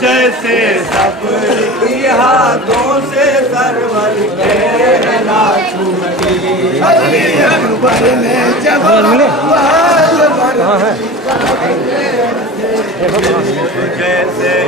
जैसे सबकी हाथों से सरवर के ना छूटी अकबर ने जब जैसे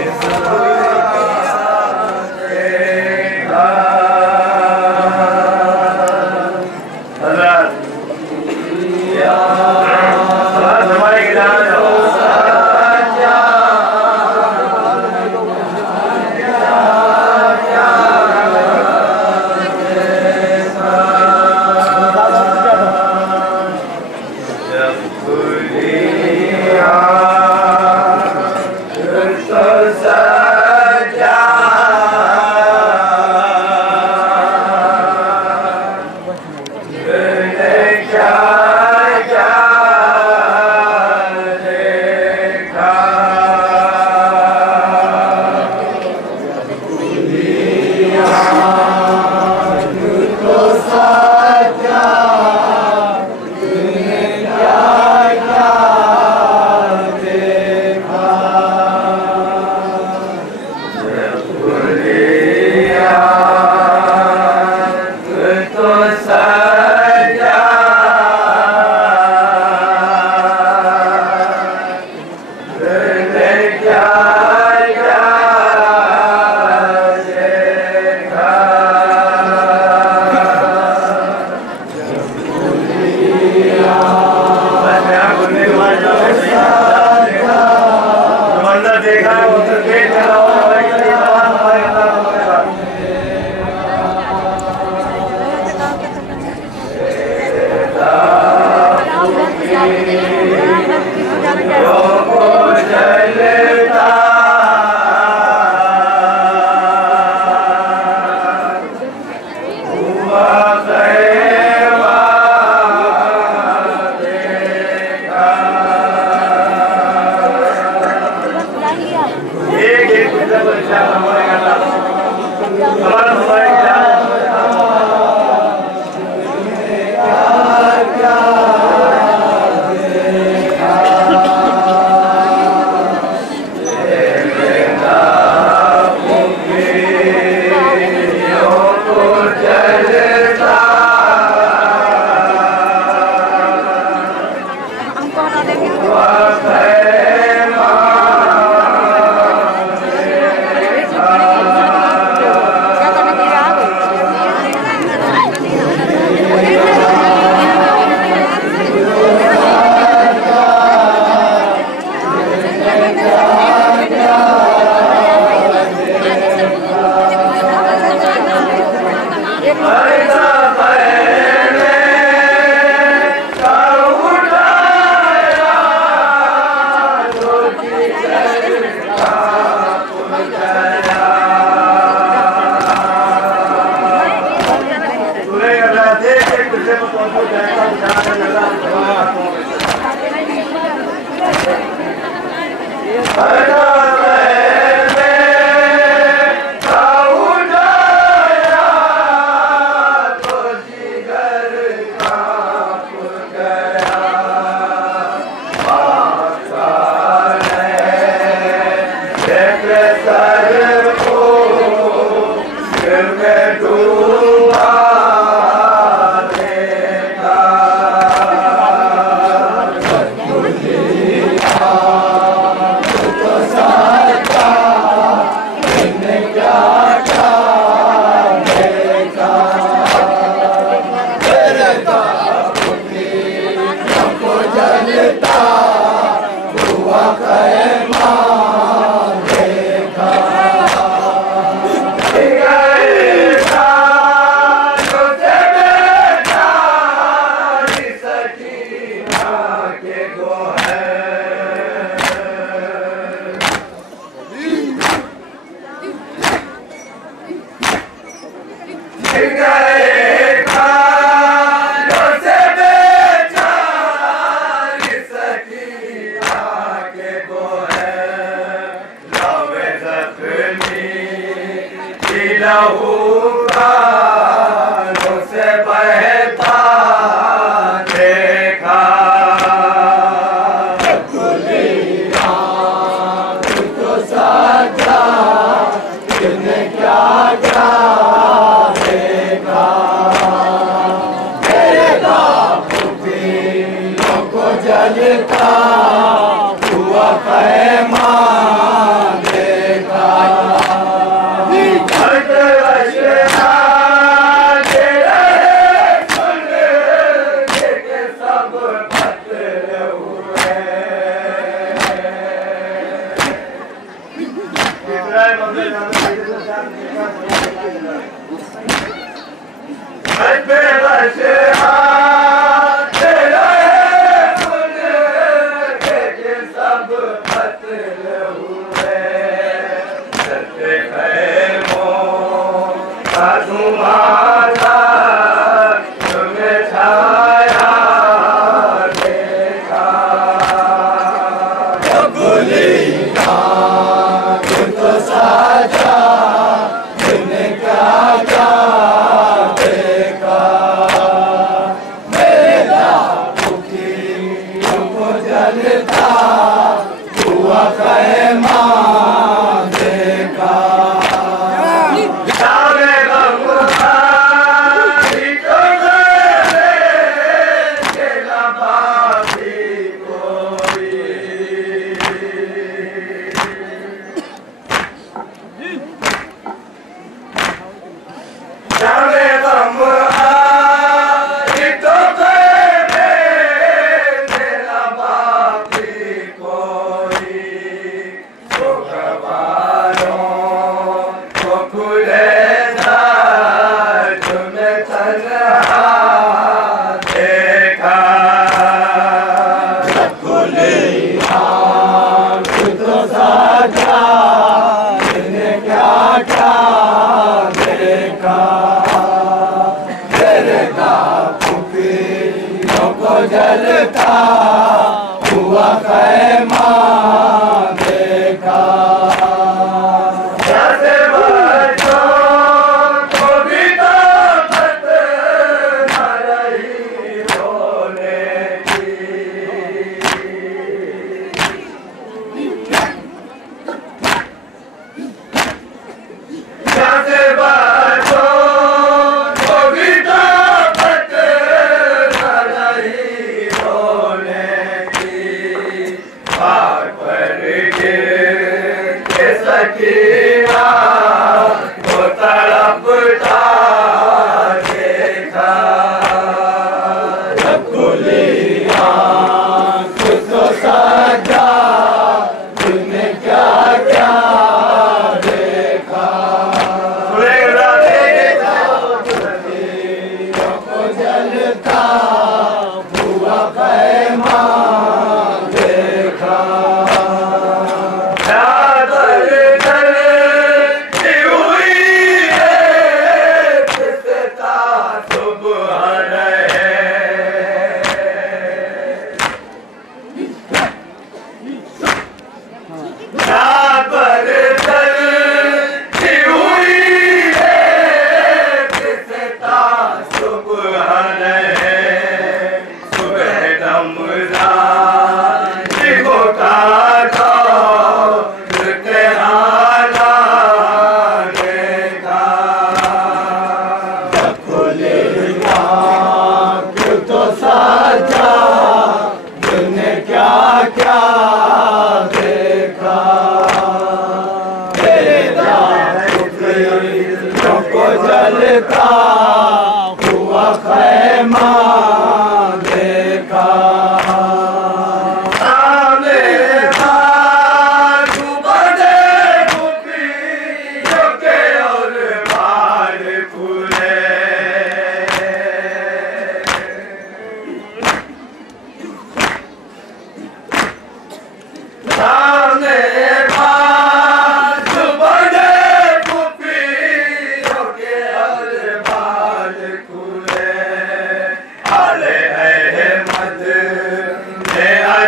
के गो है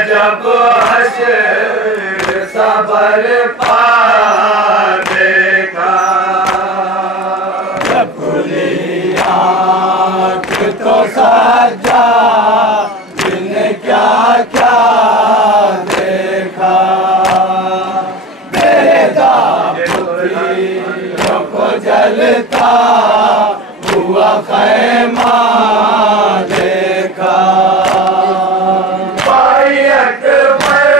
जब हश्र सबर पा देखा, जब खुली आँख तो सजा जिन्हें क्या क्या देखा। बेदापुरियों को जलता हुआ खैमा देखा। भाई अकबर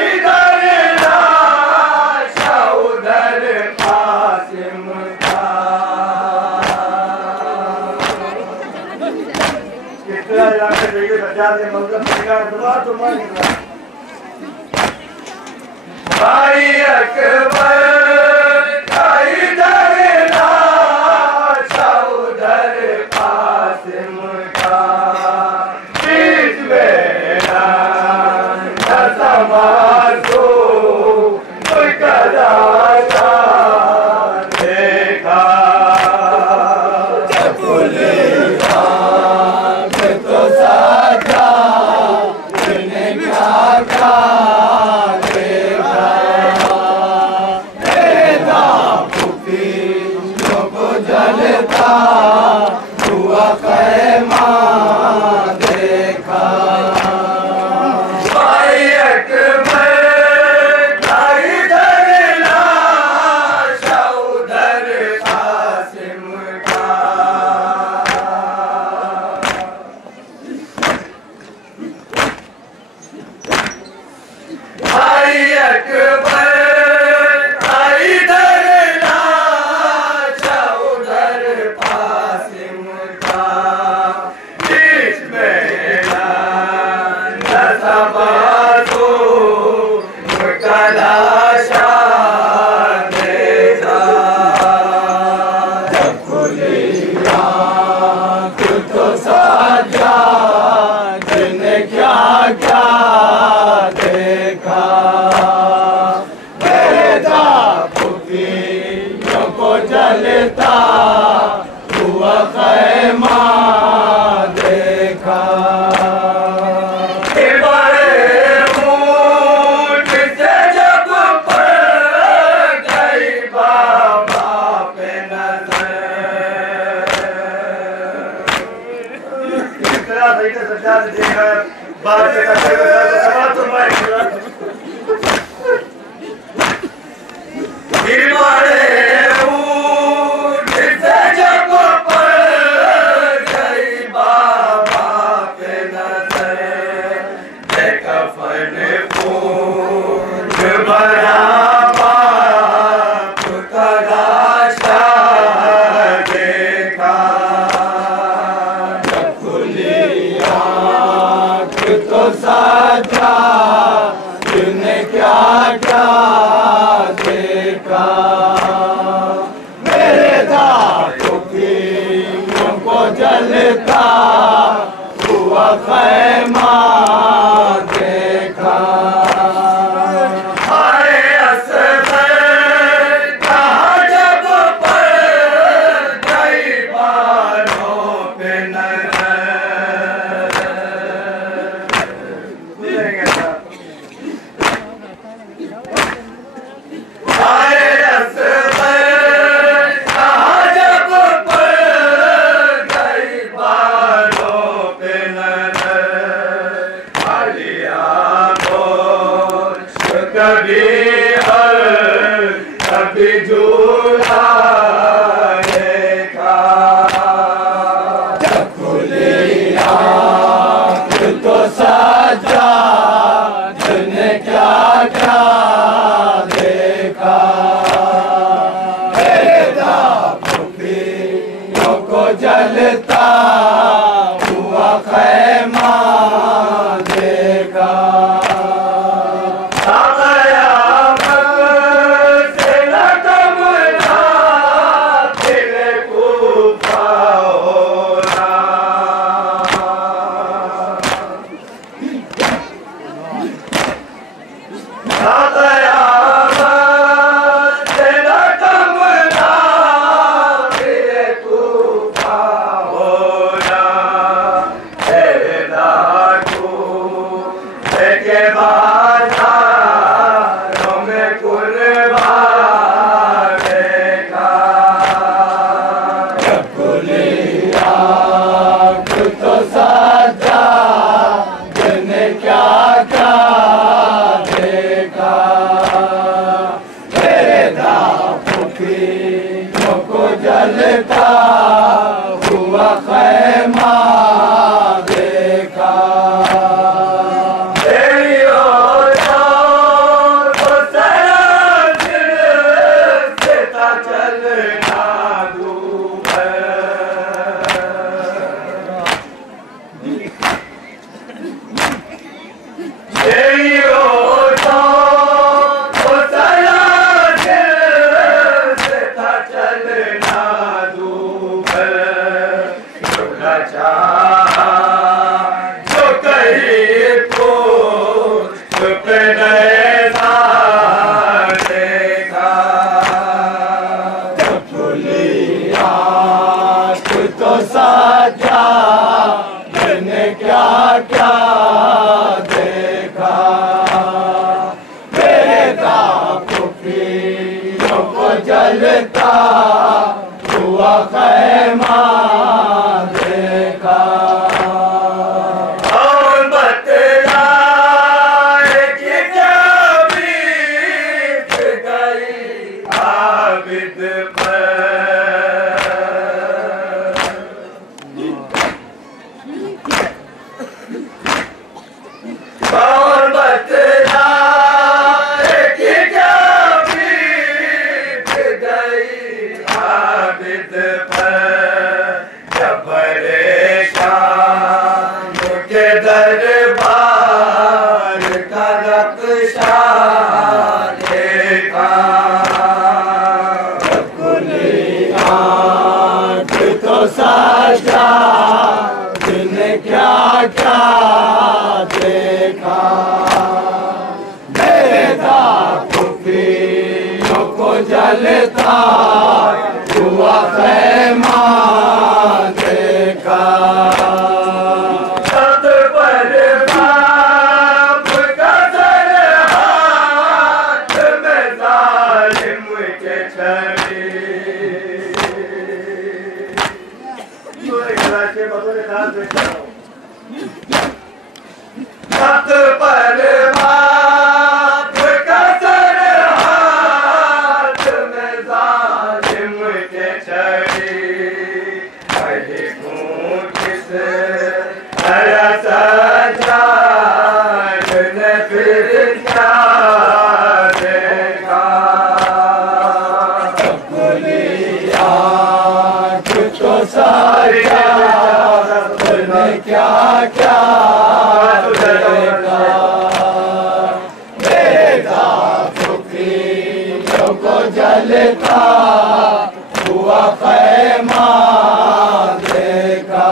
इधर लाशा उधर कासिम का। कितना जाके देखिए सज्जाद ने मतलब दुआ तो मान लिया। भाई अकबर इधर लाशा उधर कासिम का। बीच में समासो कदाचा देखा। खुली आँख तो सजा जिन्हें क्या क्या देखा। बेदापुरियों को जलता हुआ खैमा देखा। भाई अकबर इधर लाशा उधर कासिम का। भाई अकबर इधर लाशा उधर कासिम का। बीच में समासो कलाशा देखा। जब खुली आँख तो सजा जिन्हें क्या क्या देखा। बेदापुरियों को जलता हुआ खैमा देखा। बड़े ऊँट से जब पड़ गई बाबा पे नजर। इतना सही से सज्जाद ने देखा बात से करते हुए तो बड़े ऊँट से जब पड़ गई बाबा पे नजर। कफन खून भरा बाप का लाशा देखा। जब खुली आँख तो सजा जिन्हें क्या क्या देखा। बेदापुरियों को जलता हुआ खैमा देखा। हाय असगर कहाँ जब पड़ गई बालों पे नजर। हाय असगर कहाँ जब पड़ गई बालों पे नजर। खाली आँखों कभी हर कभी झूला देखा। जब खुली आँख तो सजा जिन्हें क्या क्या देखा। बेदापुरियों को जलता हुआ खैमा देखा। गया बाजारों में कुर्बान देखा। खुली आँख तो सज्जाद ने क्या क्या देखा। मेरे दाफुकियों को जलता हुआ खैमा देखा। तो सज्जाद ने क्या क्या देखा। मेरे दाफुकियों को जलता हुआ खैमा देखा। और बतलाए कि क्या बीत गई आबिद पर। और बतलाए कि क्या बीत गई आबिद पर। जब परेशान के दरबार का नक्शा देखा। खुली आँख तो सज्जाद ने क्या क्या देखा। मेरे दाफुकियों को जलता हुआ खैमा देखा। छत पर बाप का सर हाथ में जालिम के छड़ी। छत पर बाप का सर हाथ में जालिम के छड़ी। कहीं किस तरह सज्जाद ने फिर क्या देखा। खुली आँख तो सज्जाद ने क्या क्या देखा। मेरे दाफुकियों को जलता हुआ खैमा देखा।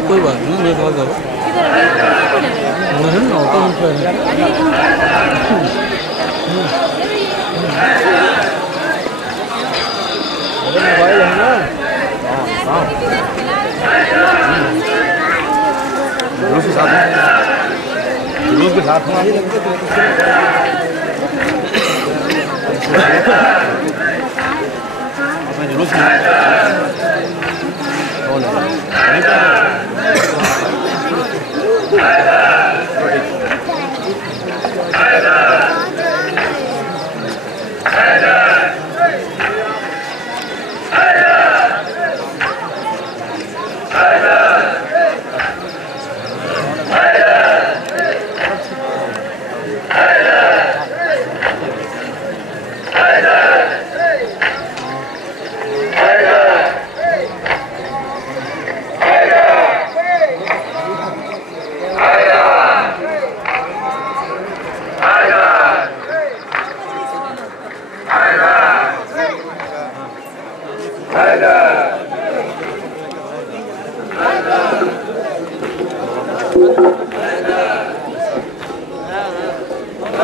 दो, कोई बात नहीं, वेट और करो। नहीं ऑटो में मोबाइल है ना। जुलूस के साथ में, जुलूस के साथ में जुलूस सकीना। सकीना। सकीना। सकीना। सकीना। सकीना। सकीना। सकीना। सकीना। सकीना।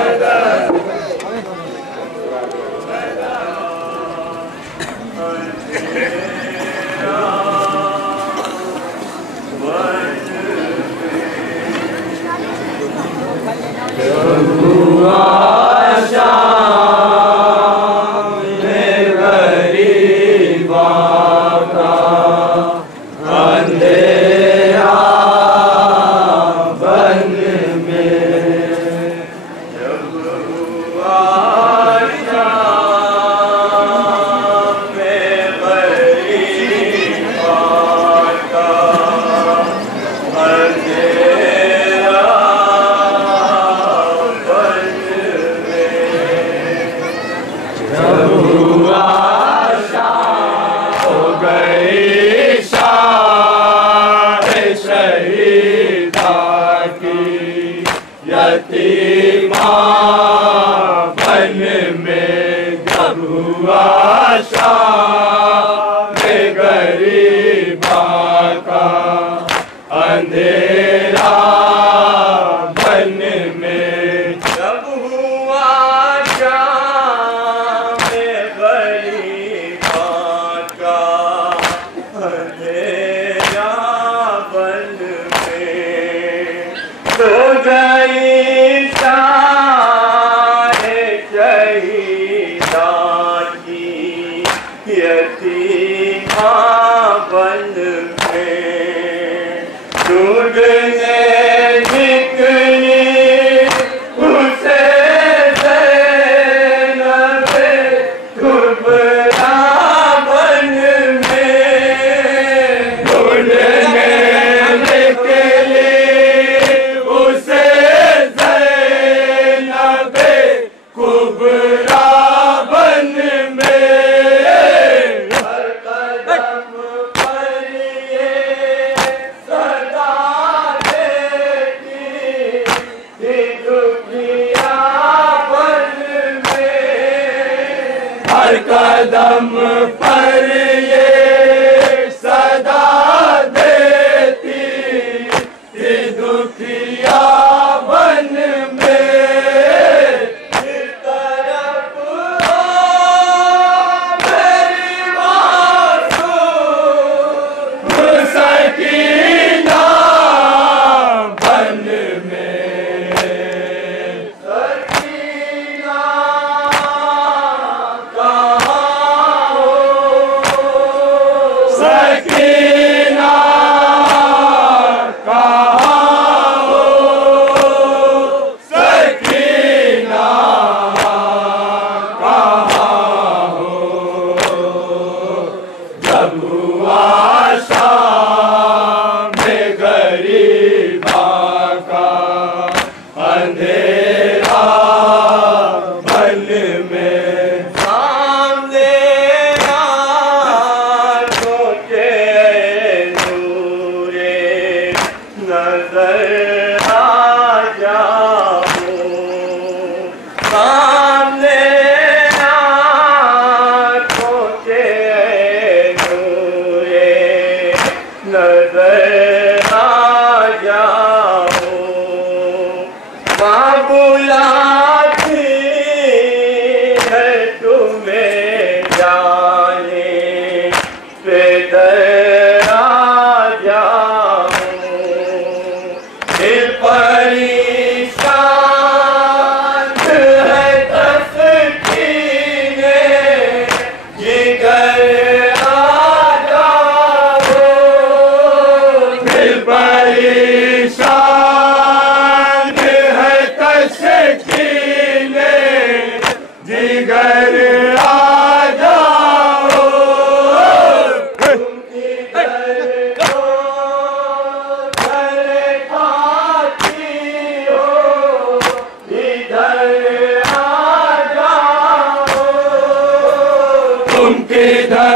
सकीना। सकीना। सकीना। सकीना। का हो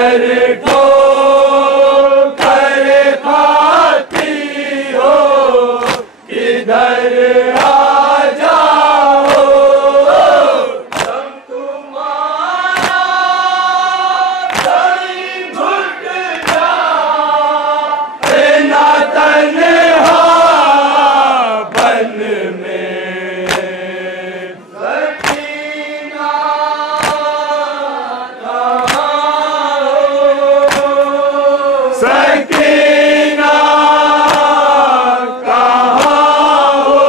किधर को कर खाती हो, किधर आ जाओ, सब तुम्हारा कहीं घुट जाए ना तन्हा बन में। सकीना सकीना कहाँ हो,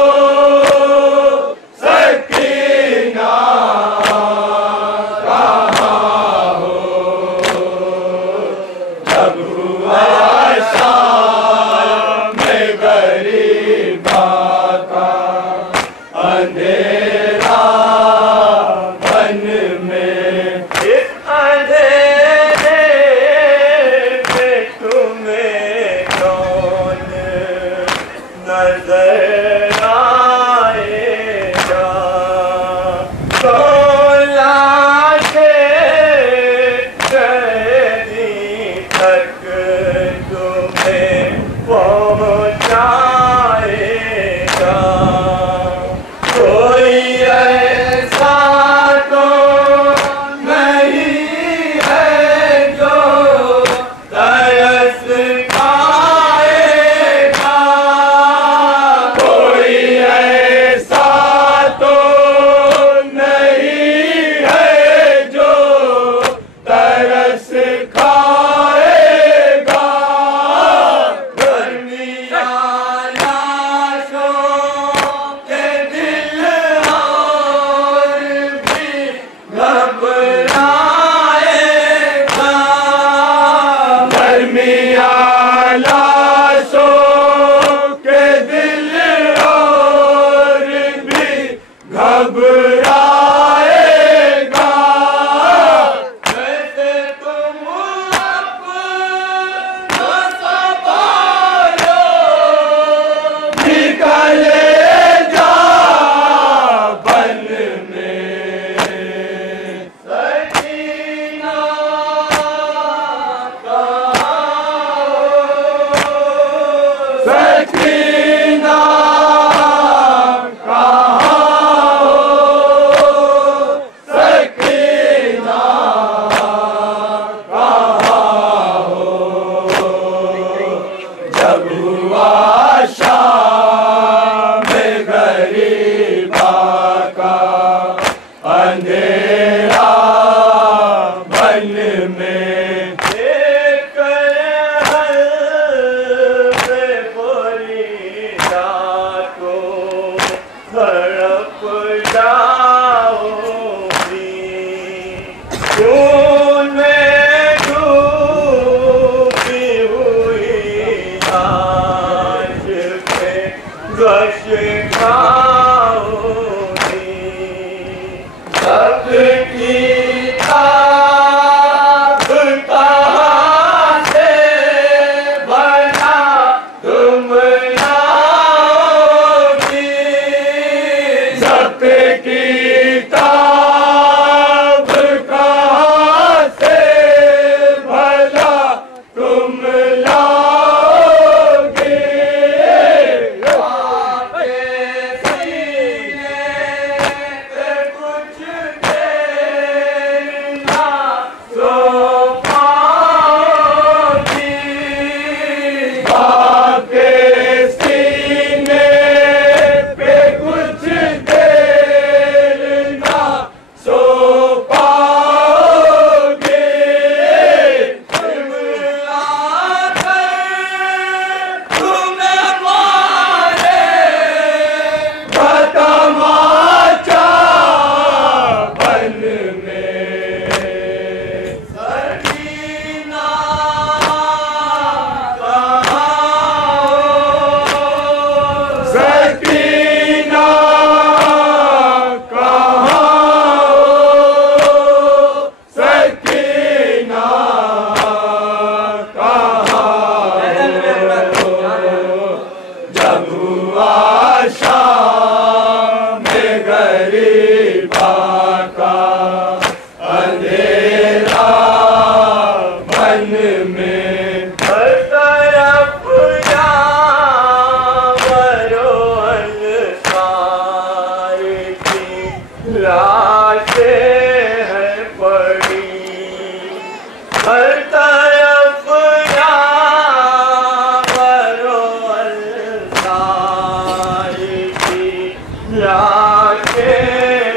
लाके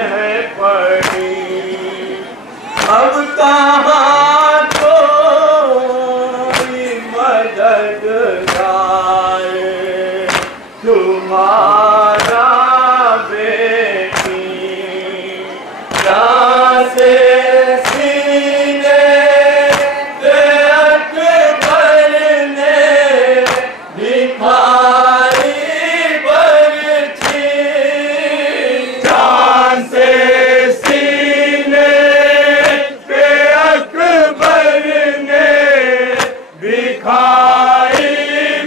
है पड़ी, अब कहाँ कोई मददगार तुम्हारा बेटी, यहाँ से सीने पे अकबर ने दिखाई बरछी, जहाँ से सीने पे अकबर ने दिखाई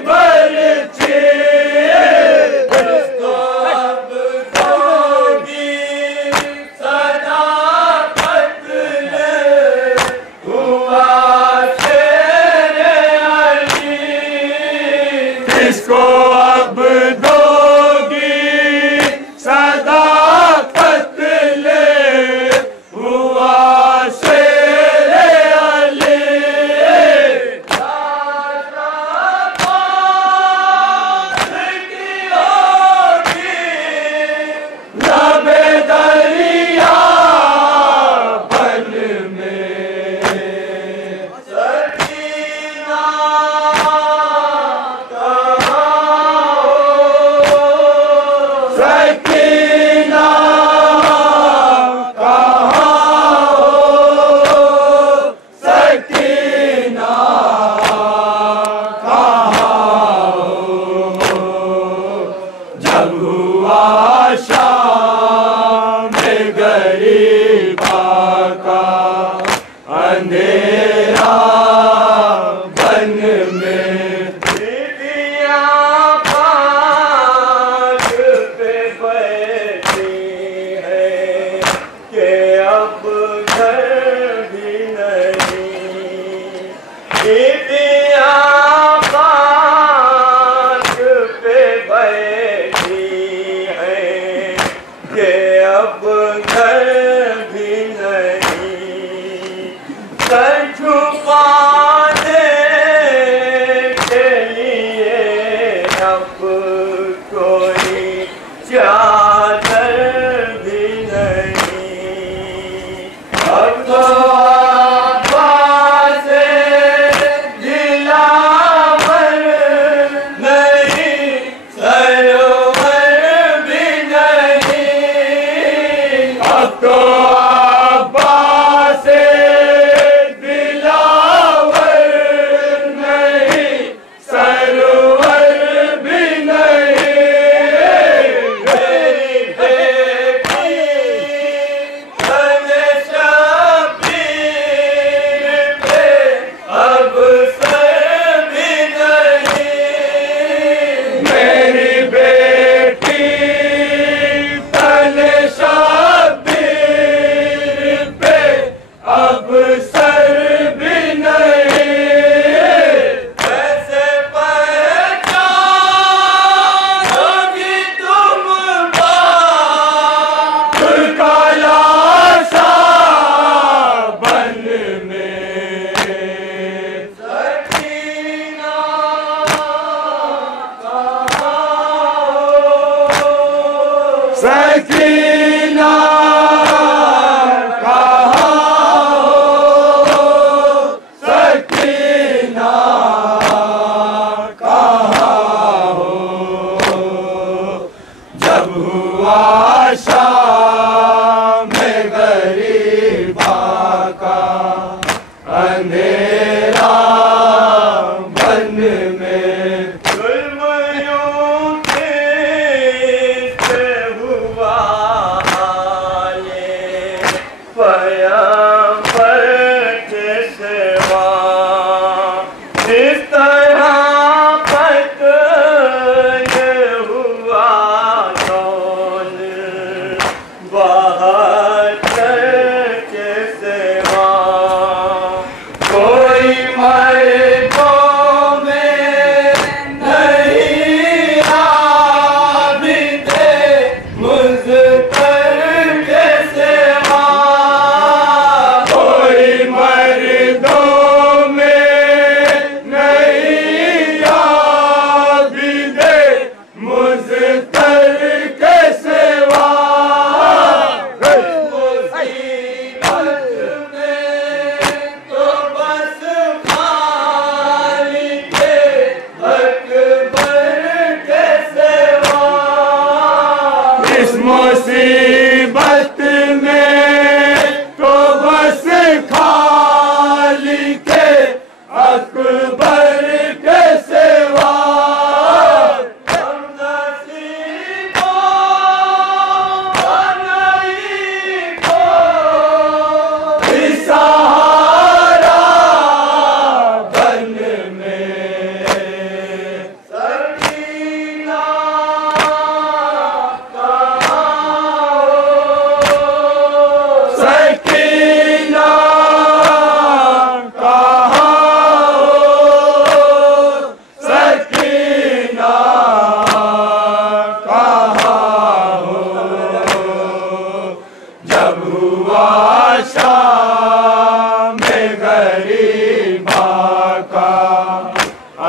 बरछी, इसको अब दोगी सदाकत ने हुआ शेरे अली, इसको अब दोगी सदाकत ले हुआ शेरे अली, दादा पास की होगी लबे दरिया बन में, सकीना कहाँ हो, सकीना कहाँ हो, सकीना कहाँ हो, जब हुआ शाम में गरीबा का अंधेरा बन में, बीवियाँ पाग पे बैठी है कि अब घर भी नहीं, बीवियाँ पाग पे बैठी है कि अब घर भी नहीं, सर छुपाने के लिए अब कोई चादर भी नहीं, अब तो आवाज़ दिलावर नहीं, सरोवर भी नहीं, अब तो आवाज़ दिलावर नहीं, सरोवर भी नहीं, मेरी बेटी तने शबीर पे अब सर भी नहीं, मेरी बेटी तने शबीर पे अब सर भी नहीं, कैसे पहचानोगी तुम बाप का लाशा बन में, सकीना कहाँ हो, सकीना कहाँ हो, सकीना कहाँ हो, जब हुआ शाम में गरीबा का अंधेरा बन में, जुल्म यूं किससे हुआ हाले पैगंबर के सिवा, इस तरह पतन हुआ कौन इस मुसीबत में तो बस खाली के अकबर के सिवा हम नसीबों नहीं कोई सहारा बन में सकीना सकीना शाम गरीबा का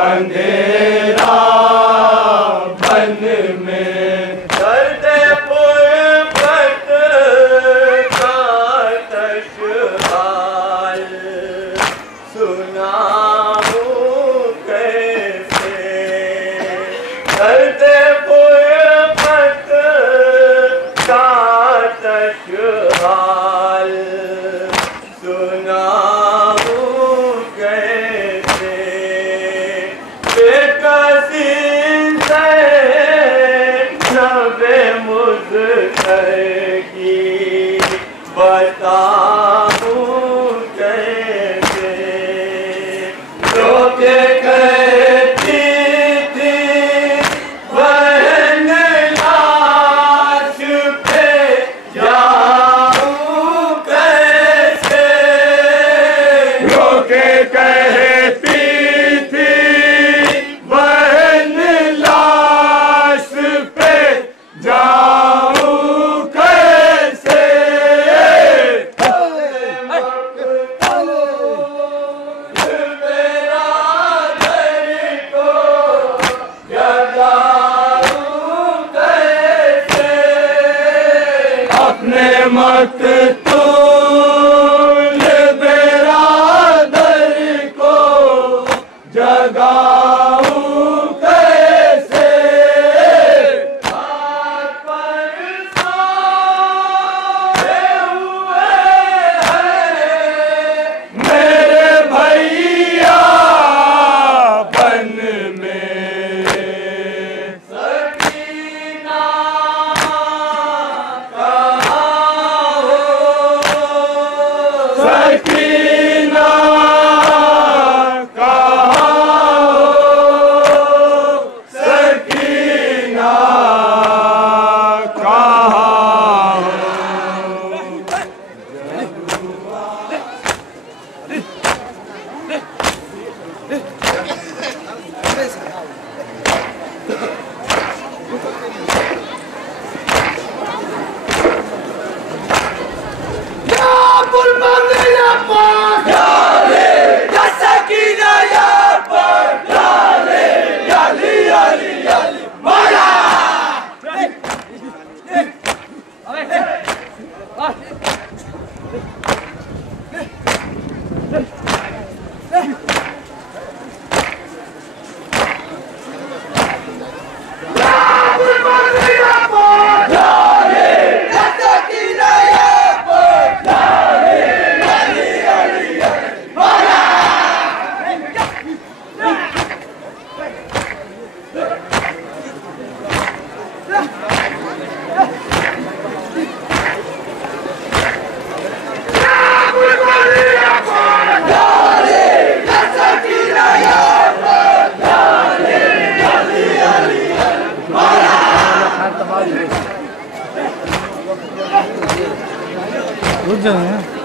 अंधेरा बन में दर्द पुरबत का तशहाल सुनाऊं कैसे दर्द पुरबत का तशहाल सुनाऊं कैसे बेकसीन से नबे मुज़्तकी बताऊं कैसे लोग कहती थी बहन लाश पे जाऊं कैसे लोग कहती थी बहन लाश पे जाऊं कैसे मेरा घर को जगाऊं कैसे अपने मकतूल बेरादर को जगाऊं कैसे हाथ पर सोए हुए हैं मेरे भैया बन में सकीना सकीना सकीना रुक जाओ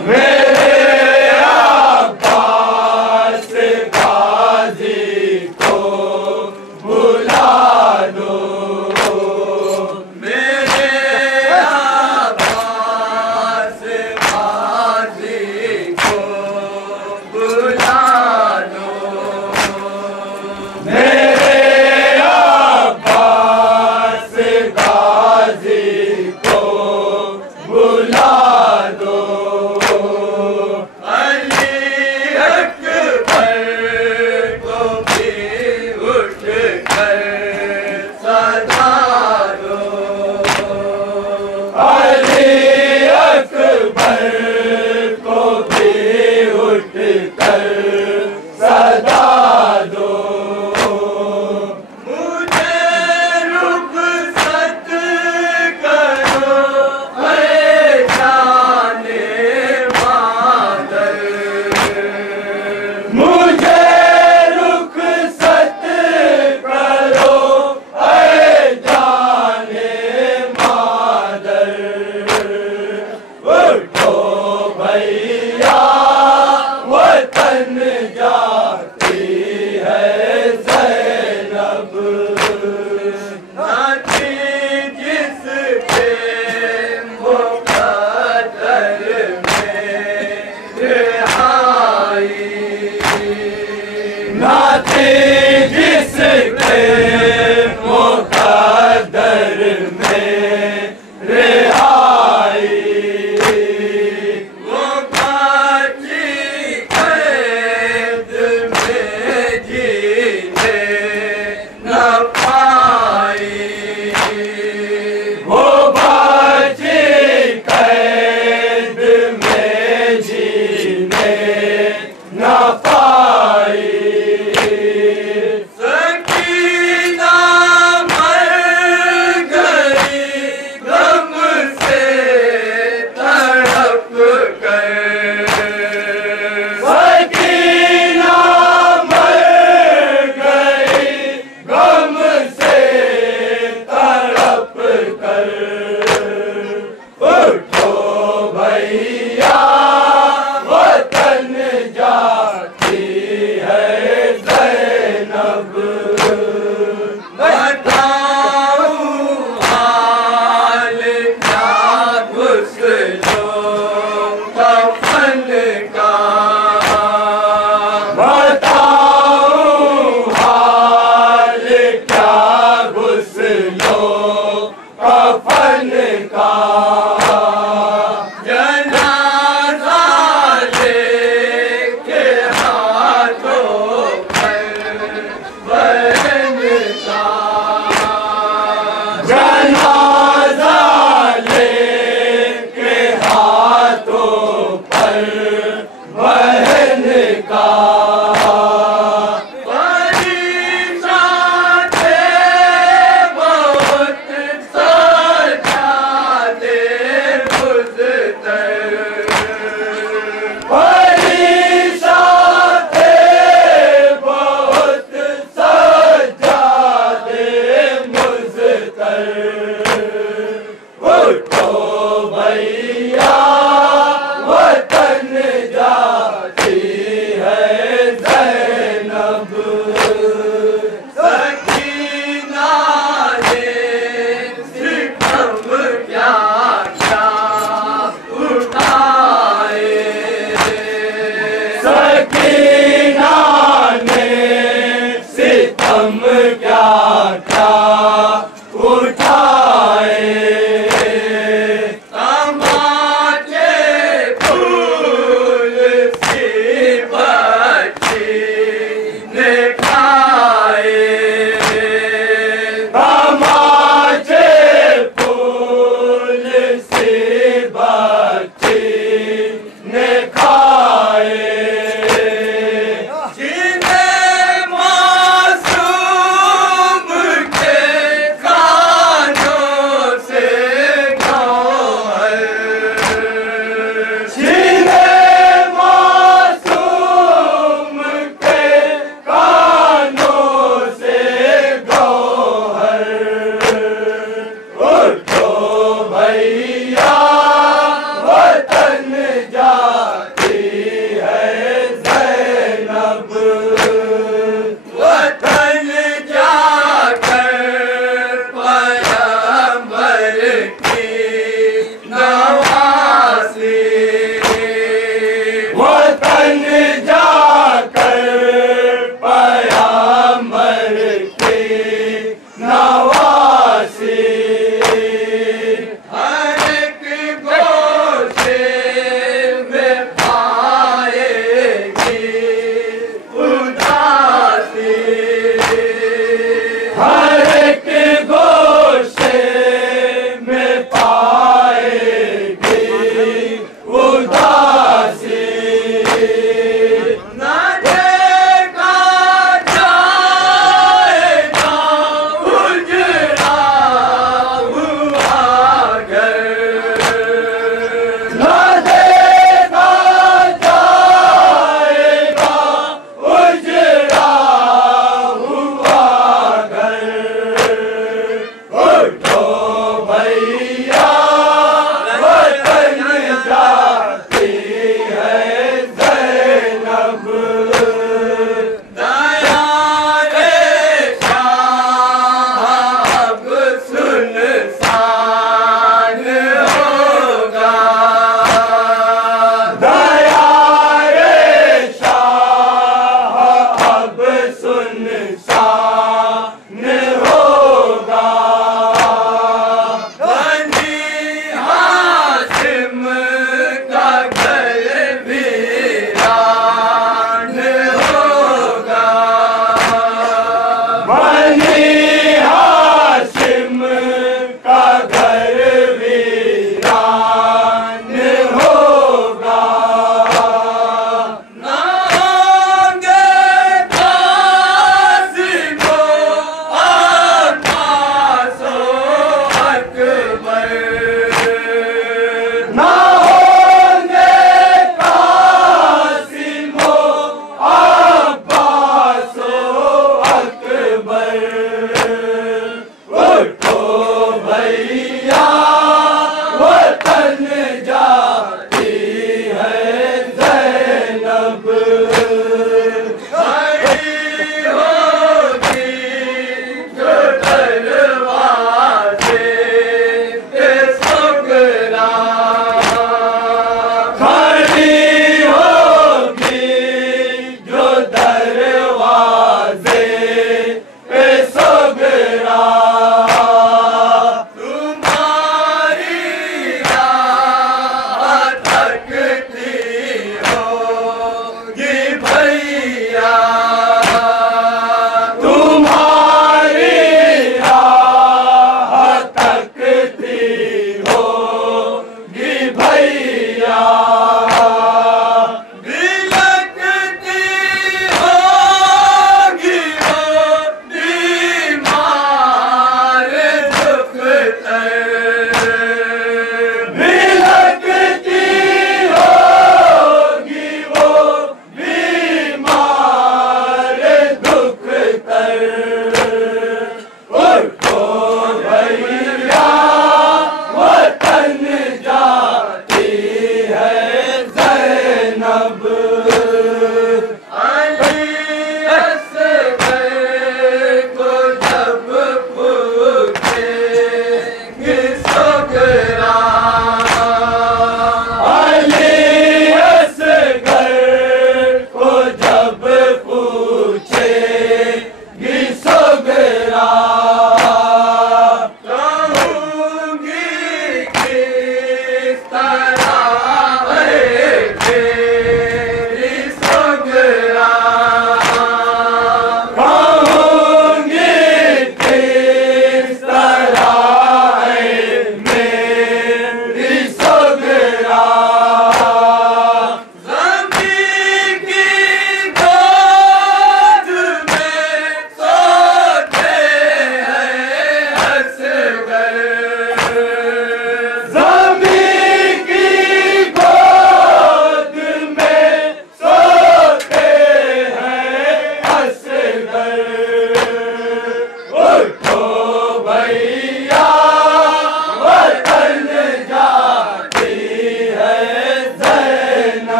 मेरे अब्बास गाजी को बुला दो, मेरे अब्बास गाजी को बुला दो, मेरे अब्बास गाजी को बुला दो। अली अकबर को भी उठ कर सदा दो, अली अकबर को भी उठ कर सदा दो। मुझे रुखसत करो ऐ जाने मादर, मुझे रुखसत करो ऐ जाने मादर। उठो भैया वतन जाती है ज़ैनब, नाती जिसके मुक़द्दर में रिहाई, नाती जिसके मुक़द्दर में रिहाई। वो बाची कैद में जीने न पाई, वो बाची कैद में जीने न पाई। सकीना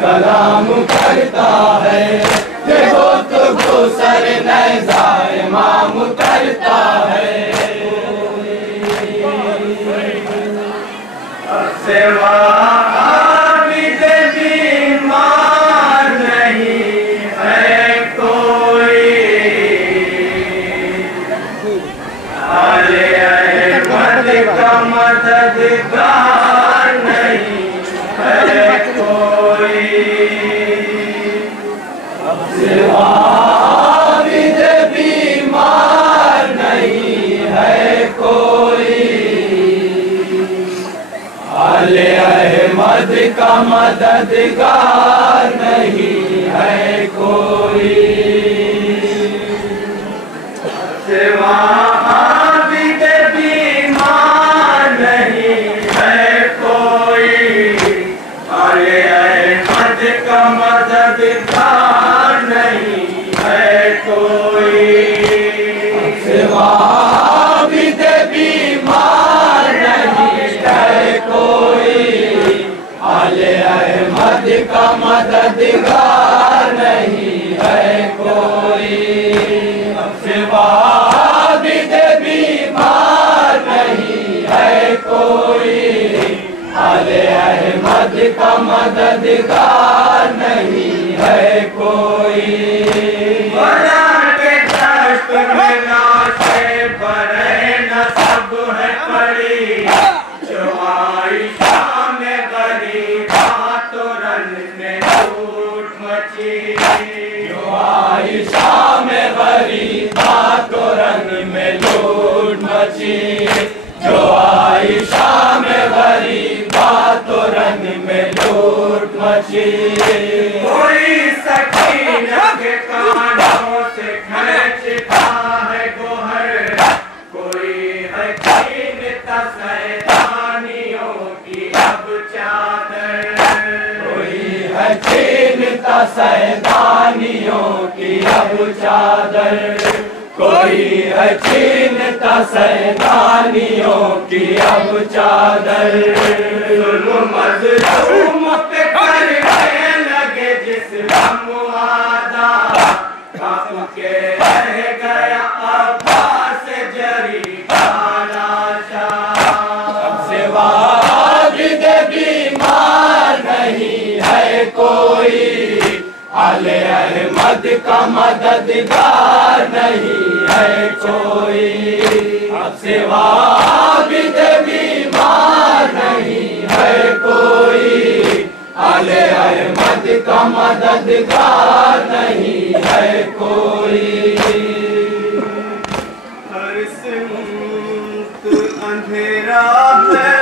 कलाम करता है देखो तो गुसर नज़ा इमाम करता है सेवा आबिद बीमार नहीं है कोई आले अहमद का मददगार नहीं है कोई सेवा आबिद बीमार नहीं है कोई आले अहमद का मददगार नहीं है कोई सेवा आबिद बीमार नहीं है कोई आले अहमद का मददगार नहीं है कोई सेवा आबिद बीमार नहीं है कोई आले अहमद का मददगार नहीं है कोई सेवा आबिद बीमार नहीं है कोई आले अहमद का मददगार नहीं है कोई बना के दस्त में नाशे बरे न सब है पड़ी जो आयशा में गरीबा तो रन में लूट मची जो आयशा में गरीबा तो रन में लूट मची जो आयशा में गरीबा तो रन में लूट मची कोई सकीना के कानों से खींचता है गोहर कोई हकीम तसैदानियों की अब चादर कोई हकीम तसैदानियों की अब चादर कोई हकीम तसैदानियों की अब चादर मज़लूम पे करने लगे जिस मुआदा काफ के रह गया अब्बास जरी का लाशा सेवा आबिद बीमार नहीं है कोई आले अहमद का मददगार नहीं है कोई अब सेवा आबिद बीमार नहीं है कोई आले अहमद का मददगार नहीं है कोई हर सिमत अंधेरा है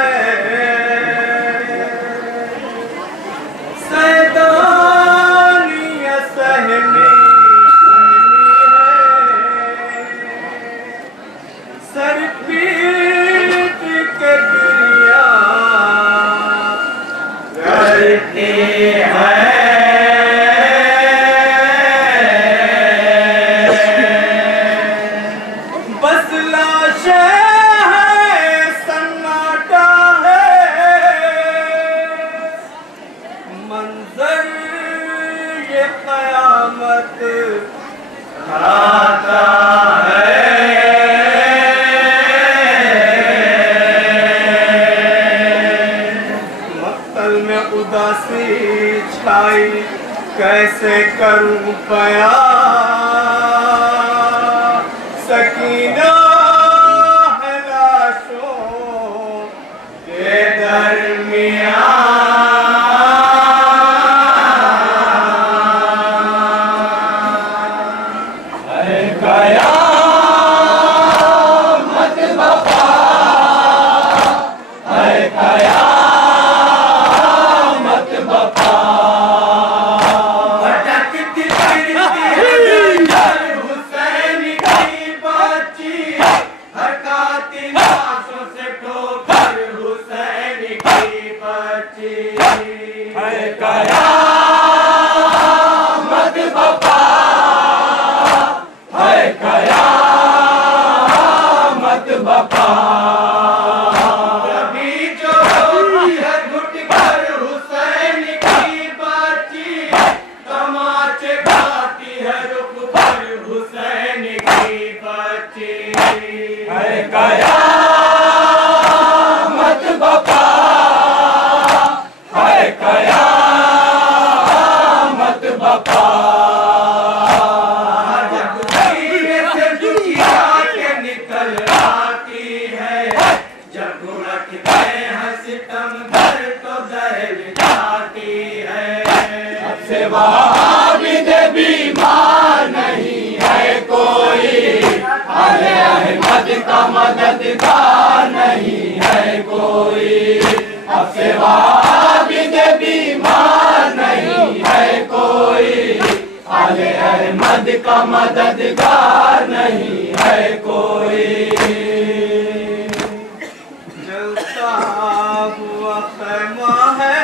कैसे करूं पया सकीना है लाशों के दरमियान है कयामत बापा। जब धीरे से दुखिया के निकल आती है, जब लुढ़कते हैं सितम घर तो दहल जाती है। अब से वाबिद बीमार नहीं है कोई, आले अहमद का मददगार नहीं है कोई। अब से वाबिद बीमार नहीं है कोई, आले अहमद का मददगार नहीं है कोई। जलता हुआ खैमा है,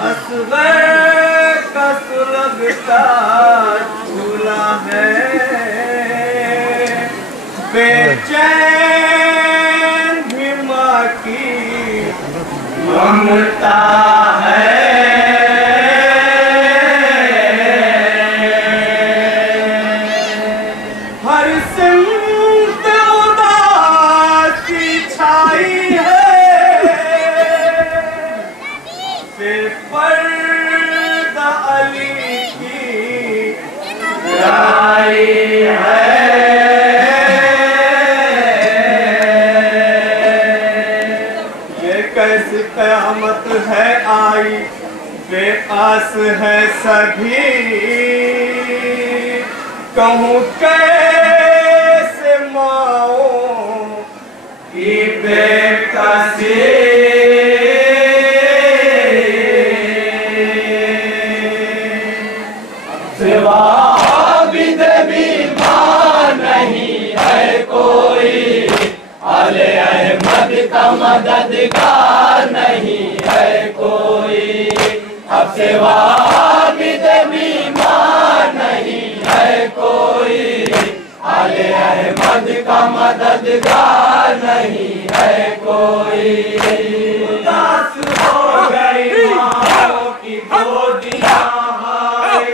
असगर का सुलगता झूला है, बेचैन भी माँ की ममता है। हर सिमत उदासी छाई है, सिर पर्दा अली की लाई है। ये कैसी क़यामत है आई, बेआस है सभी, कहूँ कैसे माओ की बेकसी। सिवा आबिद बीमार नहीं है कोई, आले अहमद का मददगार नहीं है कोई। अब सिवा आबिद बीमार नहीं है कोई, आले अहमद का मददगार नहीं है कोई। उदास हो गई माँ की गोदियाँ, हाय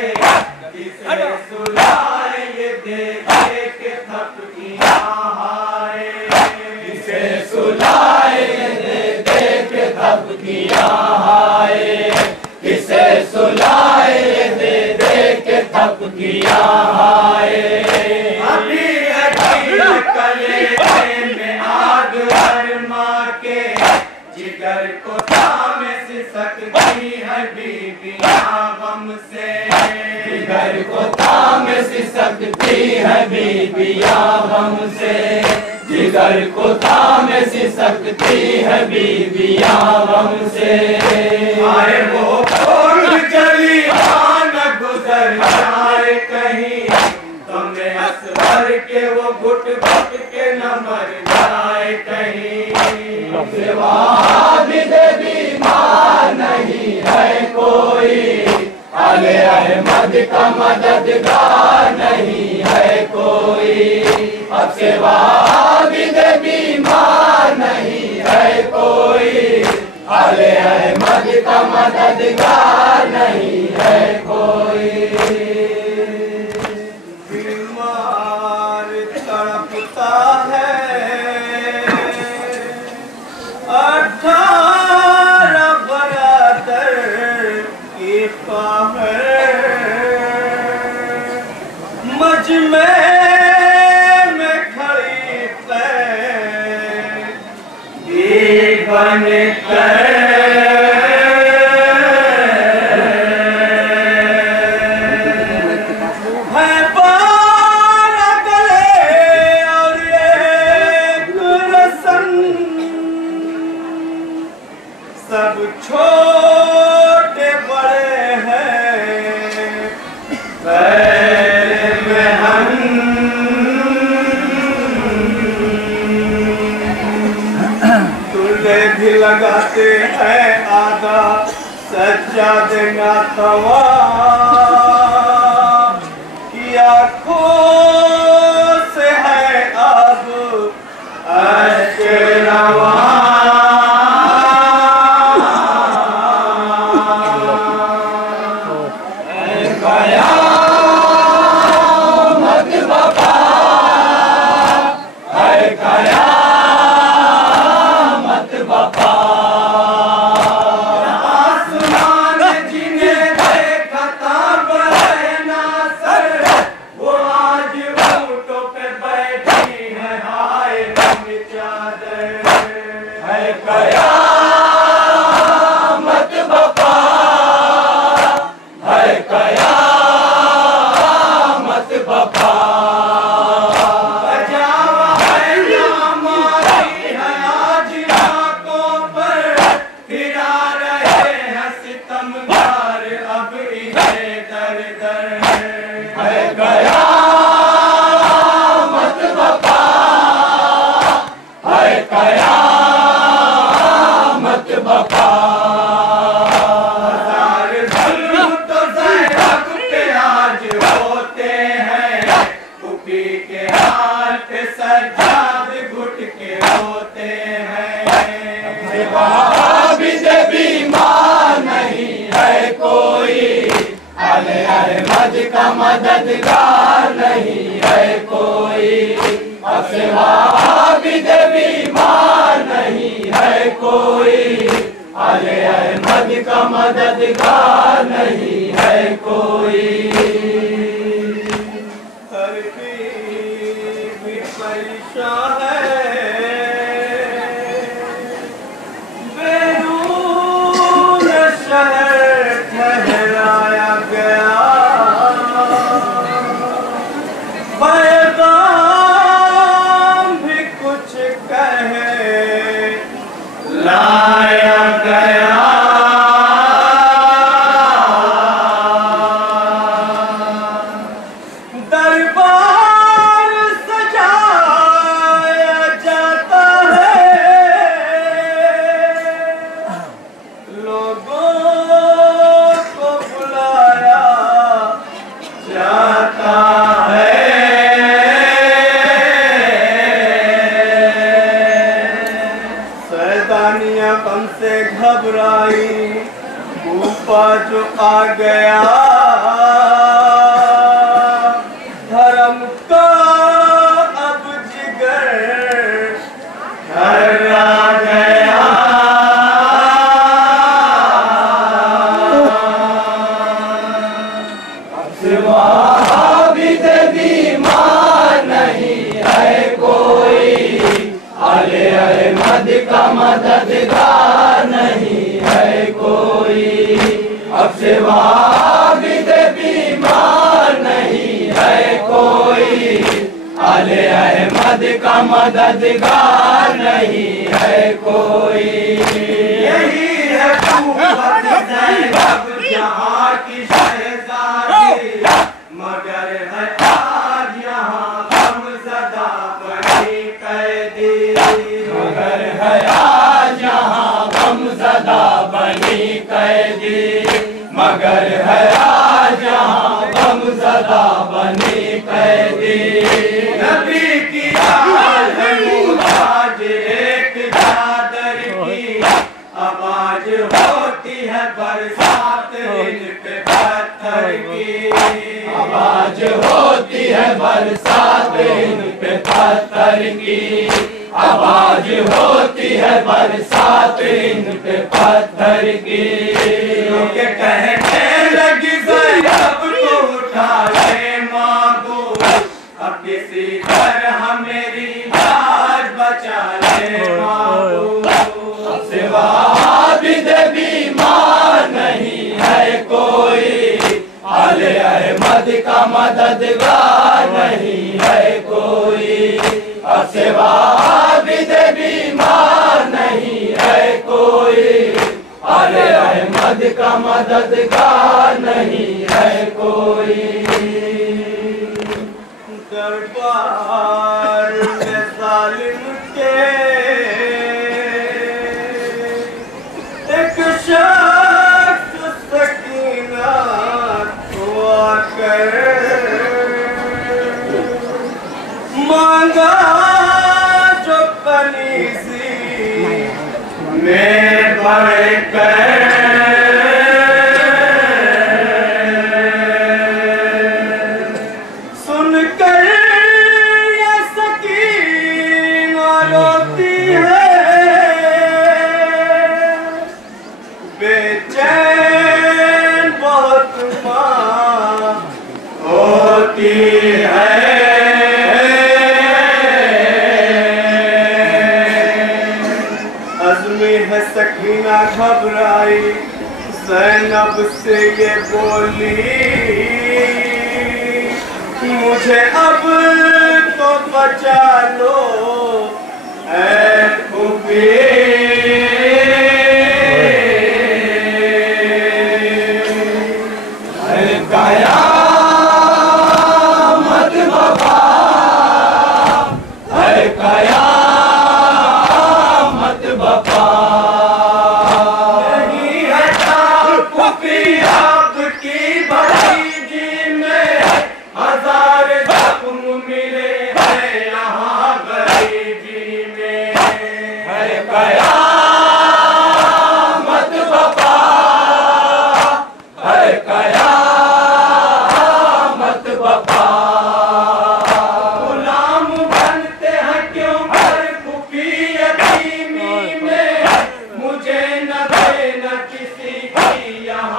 किसे सुलाए देखे के थपकियाँ, हाय किसे सुलाए दे के थपकियाँ, हाय किसे सुलाए दे के थपकियाँ, हाय। अभी अभी कलेजे में आग हर माँ के, जिगर को थामे सिसकती है बीबियाँ गम से, जिगर को थामे सिसकती है बीबियाँ गम से, जिगर को थामे सिसकती है बीबियाँ गम से। आए वो फूल जली न गुजर जाए कहीं, तुम्हें असवर के वो घुट घुट के न मर जाए कहीं। सिवा आबिद बीमार नहीं है कोई, आले अहमद का मददगार नहीं है कोई। अब सिवा आबिद बीमार नहीं है कोई, आले अहमद का मददगार नहीं है कोई। बीमार तड़पता है 18 बरादर की ख्वाहिश, मजमे में खड़ी बन कर सब छोटे बड़े हैं पैर में हम, दूल्हे भी लगाते हैं आधा सज्जादे नातवा की आँखों से है अब अश्क रवा। आसमान दर दर है कयामत बपा, है कयामत बपा। हजार जुल्म तो ज़ैनब के आज होते हैं, कुपी के हाथ पे सज्जाद घुट के रोते हैं। वहां भी बीमार नहीं है कोई, अले अहमद का मददगार नहीं है कोई। अब वहां भी बीमार नहीं है कोई, अले अहमद का मददगार नहीं है कोई। हर भी परेशान है, बेरून शहर ठहराया गया, पैगाम भी कुछ कहे लाया गया। दरबार सजाया जाता है, लोगों को बुलाया जाता है। सैदानिया गम से घबराई, ऊपर जो आ गया, धर्म का अब जिगर ठहरा गया। वहां भी बीमार नहीं है कोई, अले अहमद का मददगार नहीं है कोई। अब से वहां भी बीमार नहीं है कोई, अले अहमद का मददगार नहीं है कोई। यही है ज़ैनब जहाँ की शहज़ादी, मगर है आज यहाँ गमज़दा बनी कैदी, मगर है आज यहाँ गमज़दा बनी कैदी, मगर है आज यहाँ गमज़दा बनी कैदी। नबी की आल है मुताज एक चादर की, आवाज होती है बरसात इन पे पत्थर की, आवाज होती है बरसात इन पे पत्थर की, आवाज होती है बरसात इन पे पत्थर की। लोग कहने लगी ज़ैनब को उठा ले माबूद, अब किसी तरह मेरी जान बचा ले माबूद। वहां भी बीमार नहीं है कोई, अले अहमद का मददगार नहीं है कोई। अब से वहां भी बीमार नहीं है कोई, अले अहमद का मददगार नहीं है कोई। दरबार में जालिम के एक शख्स सकीना को आकर मांगा जो कनीज़ी में बढ़कर, सुनकर ये सकीना रोती है, बेचैन बहुत माँ होती है। अज़्मी है सकीना घबराई, ज़ैनब से ये बोली, मुझे अब तो बचा लो ऐ खुफी। गया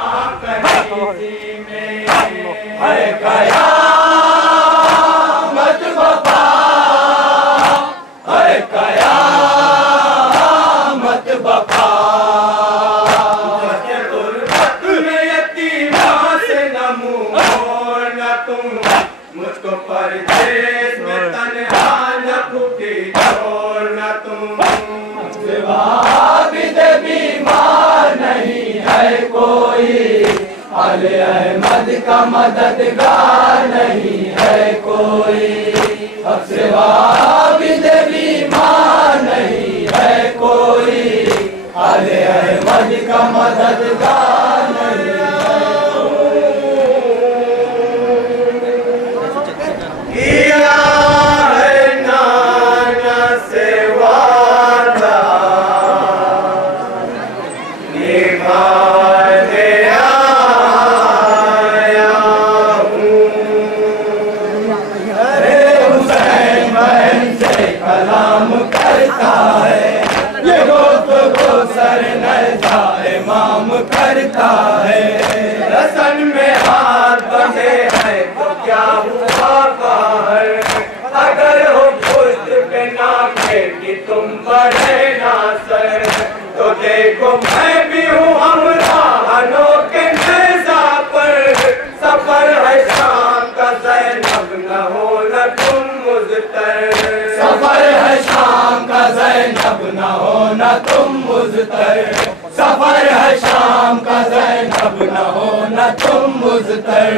कहीं में है कयामत वफा, है कयामत वफा। गुर्बत में यतीमा से न मुँह मोड़ना तुम, मुझको परदेश में तन्हा न भूखी छोड़ना तुम। सिवा आबिद बीमार नहीं है कोई, आले अहमद का मददगार नहीं है कोई। अब सिवा आबिद बीमार नहीं है कोई, आले अहमद का मददगार नहीं है कोई। है नाना से वादा निभाने आया हूँ। अरे हुसैन बहन से कलाम करता है, ये गुफ्तगू सर नज़ा इमाम करता है। रसन में हाथ बंधे हैं तो क्या हुआ बाहर, अगर हो पुष्ट पे नाके कि तुम बढ़े ना सर, तो देखो मैं भी हूँ हमराहों के नेज़ा पर। सफर है शाम का ज़ैनब न हो न तुम मुज़तर, सफर है शाम का ज़ैनब न हो न तुम मुज़तर, सफर है शाम का ज़ैनब न हो न तुम मुज़तर।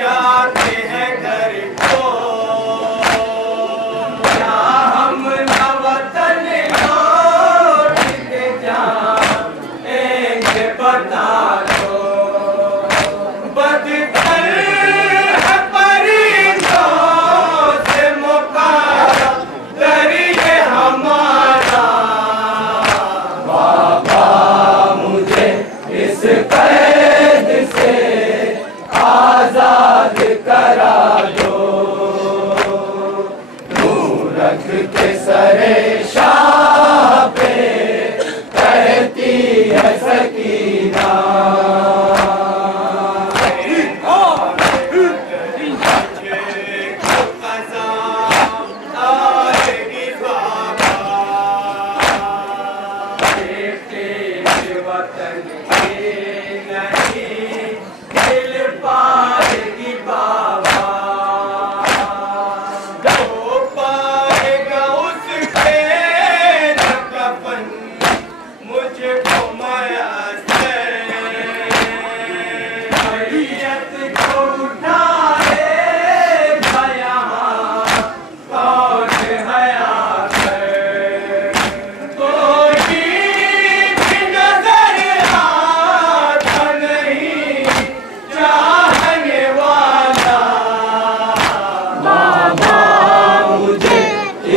जाते हैं घर को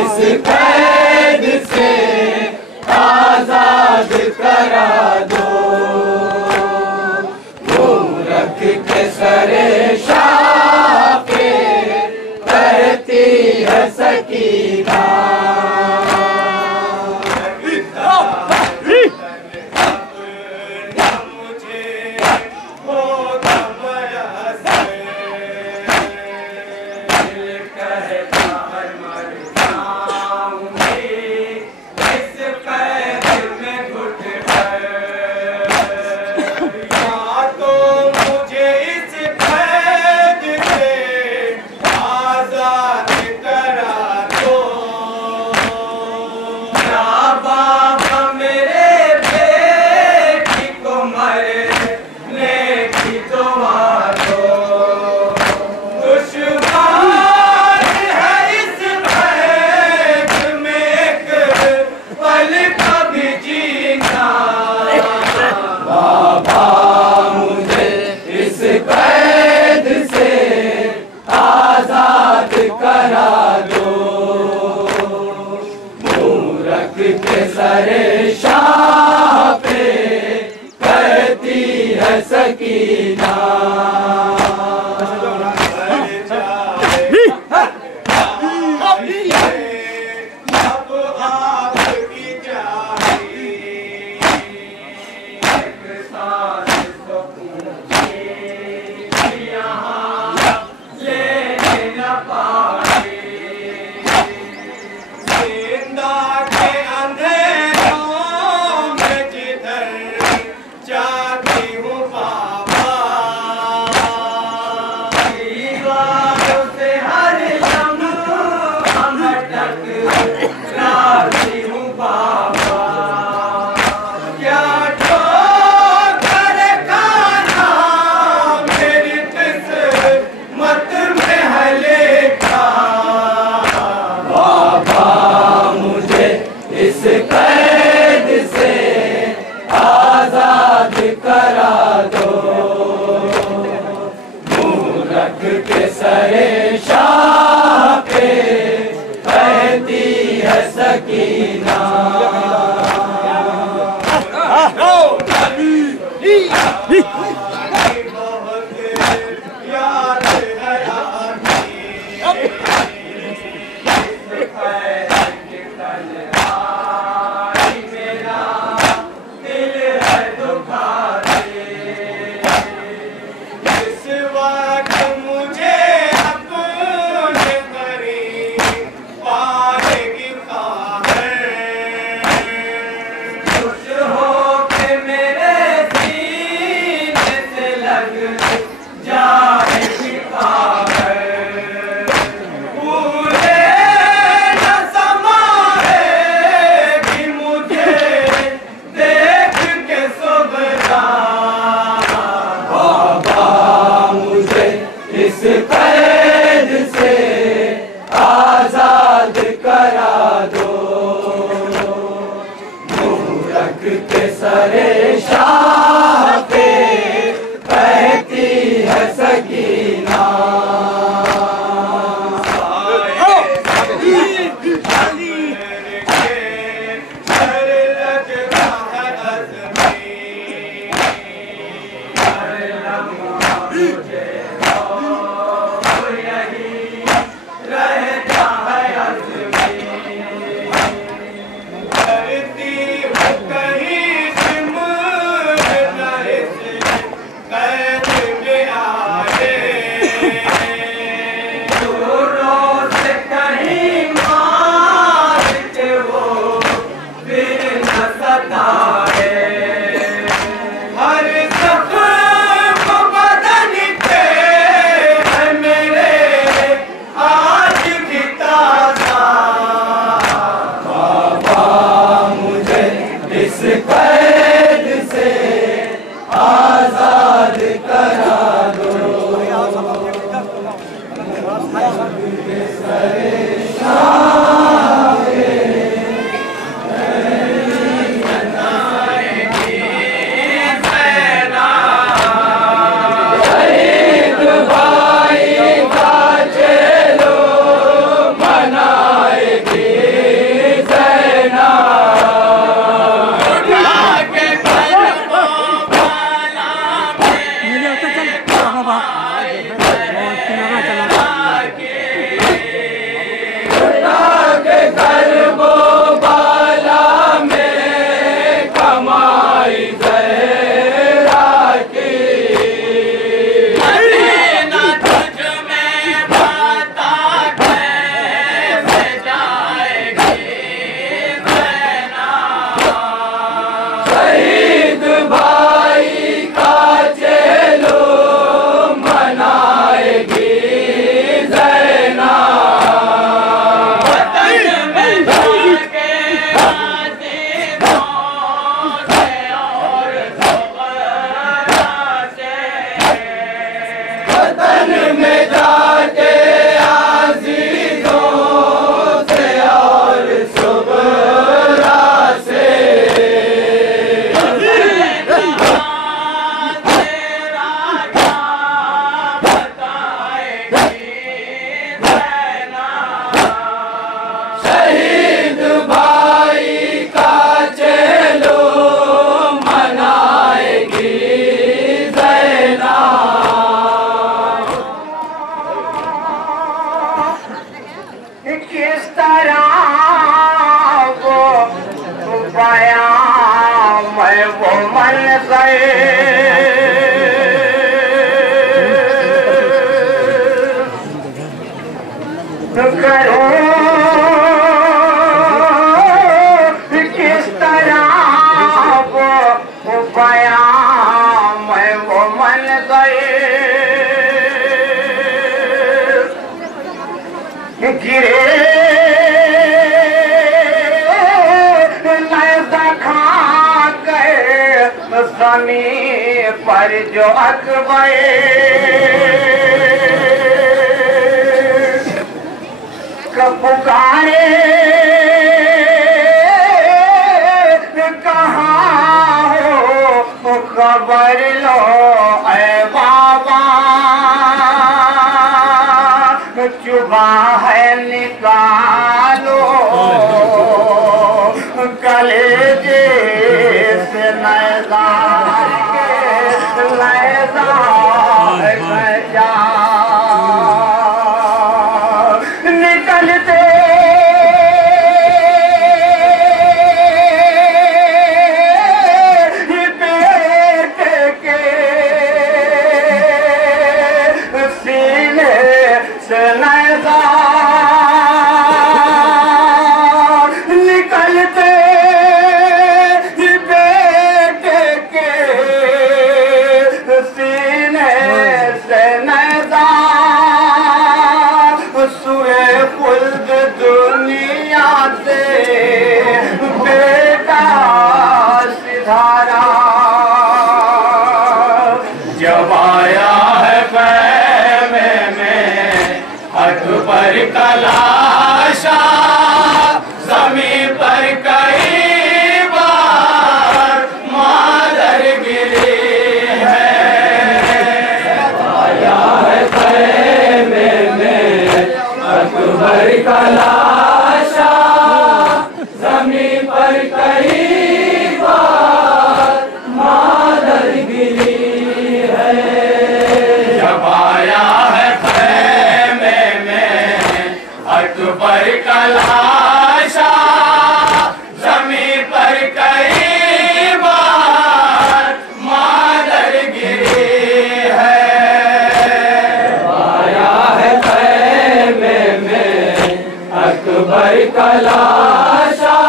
इस कैद से आजाद करा दो, मूरख के सरे शाह पे कहती है सकीना। के सरे शाह पे कहती है सकीना। के सरे शाह पे कहती है सकीना। इस कैद से आजाद करा दो, मूरख के सरे शाह पे कहती है सकीना। इस कैद से आजाद करा दो, के सरे शाह पे शहीद भाई का चलो मनाएगी। किस तरह वो बयां मैं वो मन गए करूं किस तरह वो बयां मैं वो मन गए गिरे नैज़ा खा गए ज़मीं पर जो अकबरे पुकारे कहाँ हो खबर लो ऐ बाबा चुबा है निकालो कलेजे से नैज़ा जा निकलते पेट के सीने से नैज़ा निकलते पेट के सीने से नैज़ा सुए खुल्द दुनिया से बेटा सिधारा जब आया है ख़ैमे में अकबर का लाशा ज़मीं पर कई बार मादर गिरी है। आया है ख़ैमे में अकबर का लाशा ज़मीं पर कई बार मादर गिरी है। जब आया है ख़ैमे में अकबर का लाशा ज़मीं पर कई बार मादर गिरी है। आया है ख़ैमे में अकबर का लाशा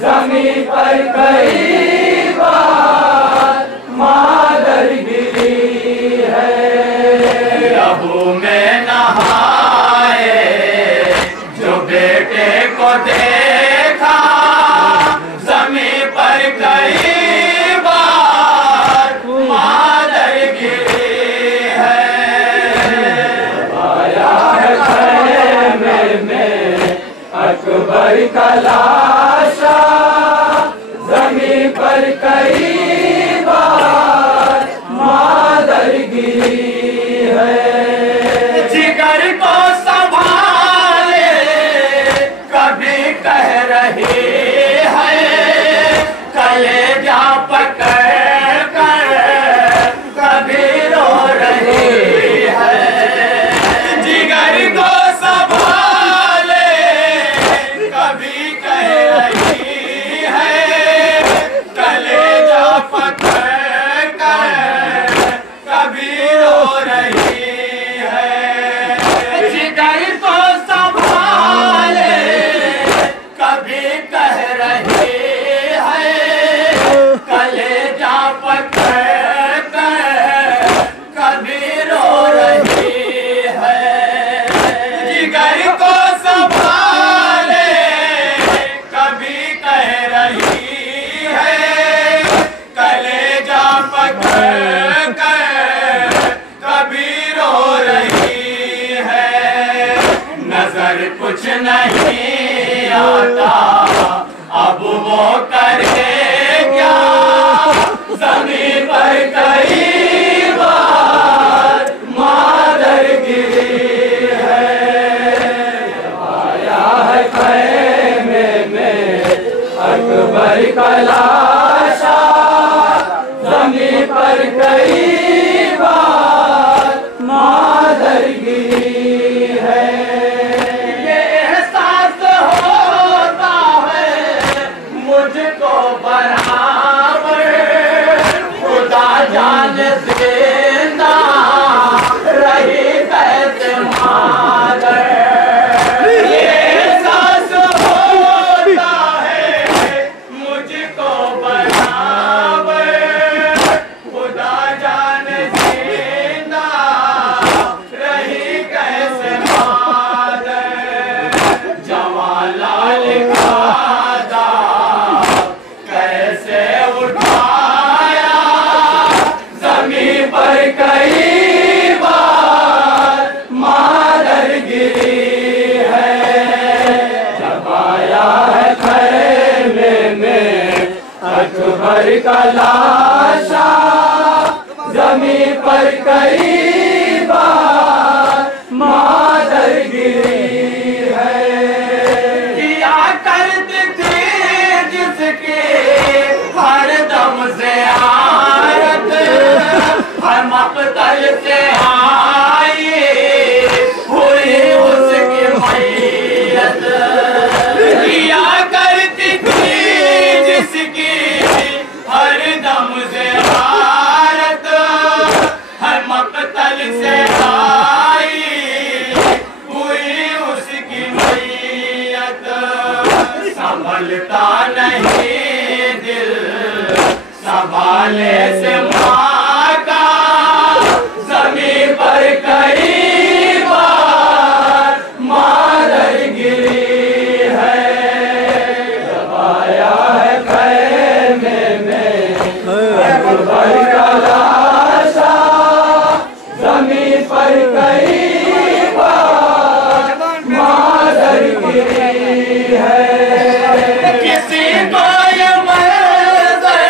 ज़मीं पर कई बार मादर गिरी है। लहू में नहाए जो बेटे को देखा ज़मीं पर कई बार मादर गिरी है। आया है ख़ैमे में अकबर का लाशा ज़मीं पर कई बार मादर गिरी है। जिगर को संभाले कभी कह रही है कलेजा पकड़ कर कभी रो रही है। जिगर को संभाले कभी कह रही है कलेजा पकड़ कर कभी रो रही है। जिगर को संभाले कभी कह रही है कलेजा पकड़ कर कभी रो रही है। जिगर को संभाले कभी कह रही है कलेजा पकड़ कर कभी रो रही है। नजर कुछ नहीं आता अब वो करे क्या ज़मीं पर कई बार मादर गिरी है। आया है ख़ैमे में अकबर का लाशा ज़मीं पर कई बार मादर गिरी है। ये अकबर का लाशा जमीन पर कई बार मादर गिरी है। किया करती थी जिसकी हर दम से आरत, हर मक़तल से आई हुई उसकी मैयत। किया करती थी जिसकी हर दम से आरत, हर मक़तल से आई हुई उसकी मैयत। संभलता नहीं दिल संभाले से माँ का, ज़मीन पर कई बार मादर गिरी है। जब आया है ख़ैमे में अकबर का लाशा, ज़मीन पर कई बार मादर गिरी है। किसी को ये मंज़र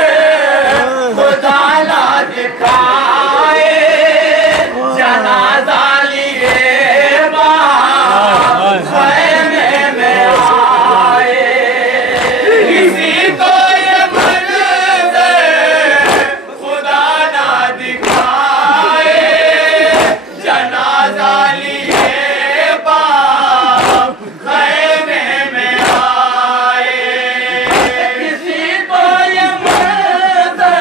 खुदा ना दिखाए, जनाज़ा लिए बाहर ख़ैमे में आए। किसी को ये मंज़र खुदा ना दिखाए, जनाज़ा लिए बाहर ख़ैमे में आए। किसी को ये मंज़र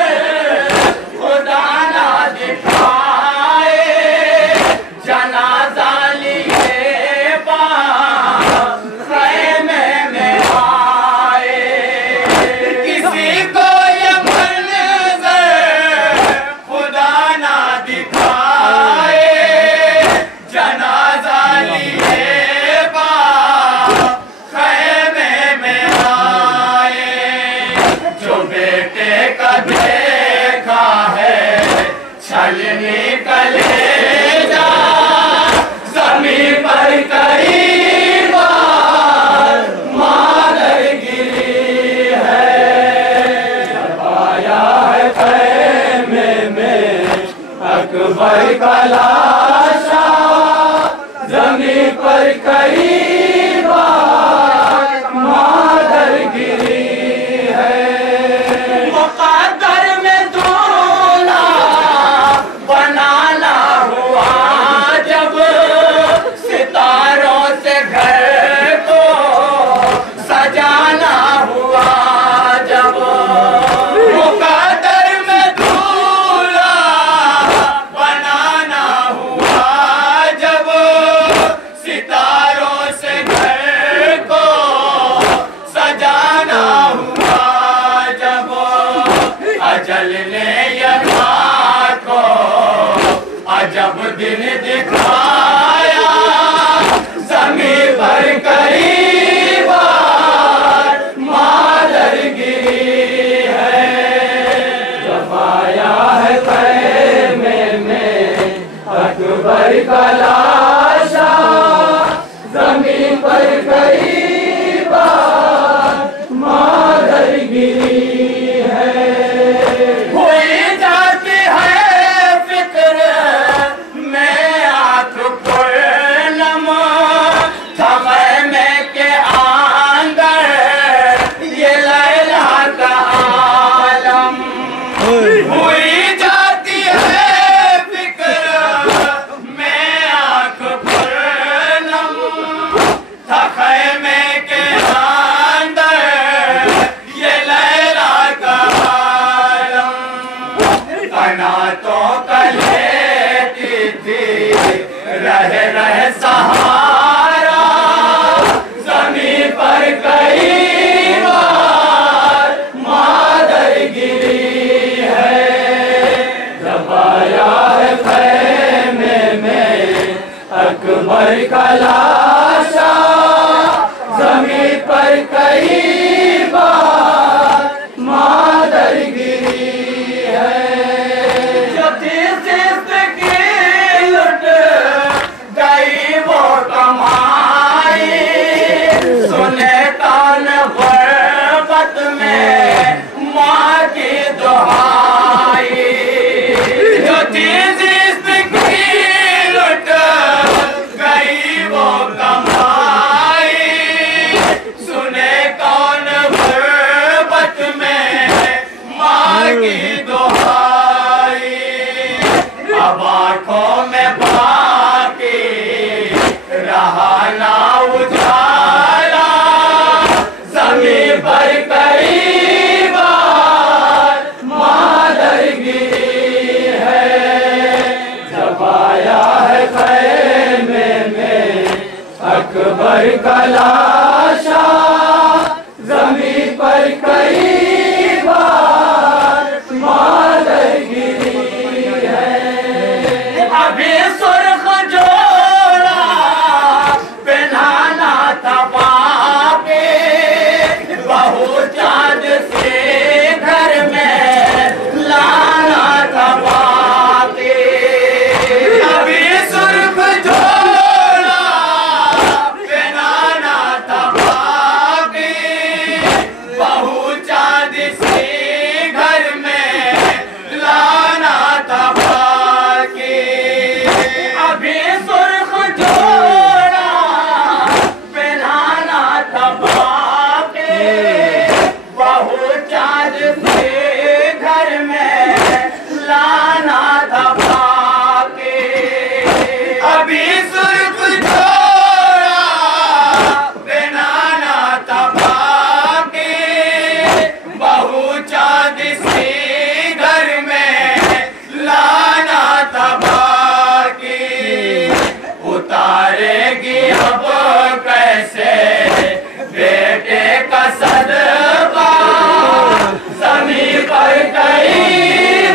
खुदा ना दिखाए, जनाज़ा लिए बाहर ख़ैमे में आए। किसी को ये मंज़र खुदा ना दिखाए, जनाज़ा लिए बाहर ख़ैमे में आए। जो बेटे का देखा है छलनी कलेजा, ज़मीन पर कई बार मादर गिरी है। जब आया है ख़ैमे में अकबर का लाशा, ज़मीन पर कई बार मादर गिरी है। मुक़द्दर में दूल्हा बनाना हुआ जब, सितारों से घर को सजाना हुआ जब। मुक़द्दर में दूल्हा बनाना हुआ जब, सितारों से घर को सजाना हुआ जब। अजल ने यहाँ को अजब दिन दिखाया, ज़मीन पर कई बार मादर गिरी है। जब आया है ख़ैमे में अकबर का लाशा, ज़मीन पर कई बार मादर गिरी है। हुई जाती है फिक्र में आँख पुरनम, ख़ैमे के आंगन ये लैला का आलम। हुई जाती है फिक्र में आँख पुरनम, ख़ैमे के अंदर ये लैला का आलम। कनातों का लेती थी रह सहारा, ज़मीन पर कई बार मादर गिरी है। जब आया है ख़ैमे में अकबर का लाशा, ज़मीन पर कई बार मादर गिरी है। जो जिस की लुट गई वो कमाई, सुने तान ग़ुर्बत में माँ की दुहाई, जो चीज इसकी लुट गई वो कमाई, सुने कौन गुर्बत में माँ की दुहाई। अब आँखों में बाकी रहा ना उजाला, ज़मीं पर कई बार मादर गिरी है। जब आया है ख़ैमे में अकबर का लाशा, ज़मीं पर कई बार मादर गिरी है। अभी सुर्ख जोड़ा पहनाना था बापे, बहू चाँद से घर में लाना था बापे। अभी सुर्ख जोड़ा पहनाना था बापे, बहू चाँद से घर में लाना था बाके। अभी सुर्ख जोड़ा पहनाना था बाके, बहू चाँद से घर में लाना था बाके। अभी सुर्ख जोड़ा पहनाना था बाके, बहू चाँद से घर में लाना था बाके। उतारेगी अब कैसे बेटे का सदका, ज़मीं पर कई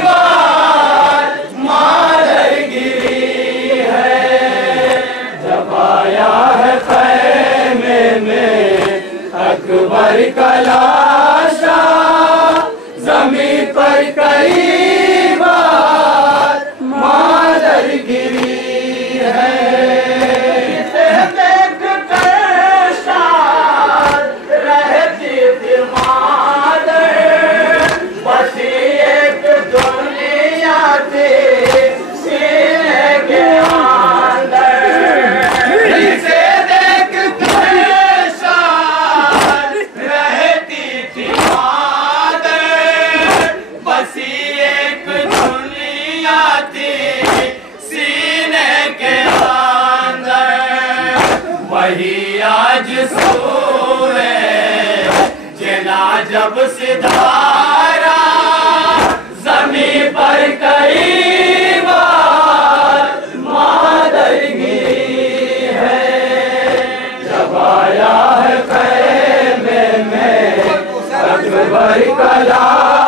बार मादर गिरी है। जब आया है ख़ैमे में अकबर का लाशा, ज़मीं पर कई बार मादर गिरी है। इसे देख कर शाद रहती थी मादर, बस एक दुनिया थी सीने के अंदर। इसे देख कर शाद रहती थी मादर, बस एक दुनिया थी सीने के अंदर। वही आज सूरे जिना जब सिधारा, ज़मीं पर कई बार मादर गिरी है। जब आया है ख़ैमे में अकबर का लाशा,